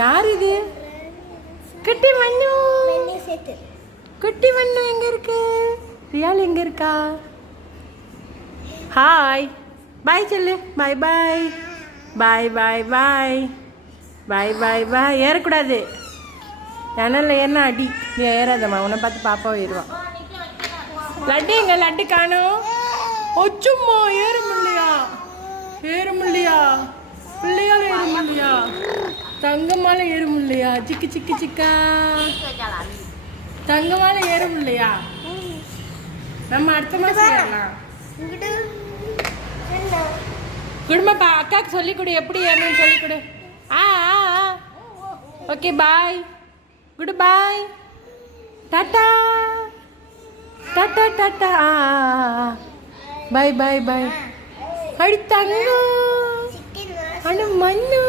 யார் இது? குட்டி மண்ணு. குட்டி மண்ணு எங்க இருக்கு? ரியால் எங்க இருக்கா? ஹாய் பாய் சொல்லு. பாய் பாய் பாய் பாய் பாய் பாய் பாய் பாய். ஏறக்கூடாது, ஜன்னல்ல ஏறினா அடி. நீ ஏறாதம்மா, உன்னை பார்த்து பாப்பாவை ஏறுவான். லட்டு எங்க? லட்டு காணும். ஒச்சும்மா ஏற முடியா, ஏற முடியா, பிள்ளையால ஏற முடியா, தங்கமால ஏற முடியா, சிக்கு சிக்கு சிக்கா, தங்கமால ஏற முடியா. நம்ம அடுத்த மாசம் ஏறலாம். குடும்பப்பா அக்காக்கு சொல்லி கொடு, எப்படி ஏறணும்னு சொல்லி கொடு. ஓகே பாய், குட் பாய், டாட்டா டாட்டா டாட்டா. பாய் பாய் பாய். அடி தங்கம், அண்ணு மண்ணு.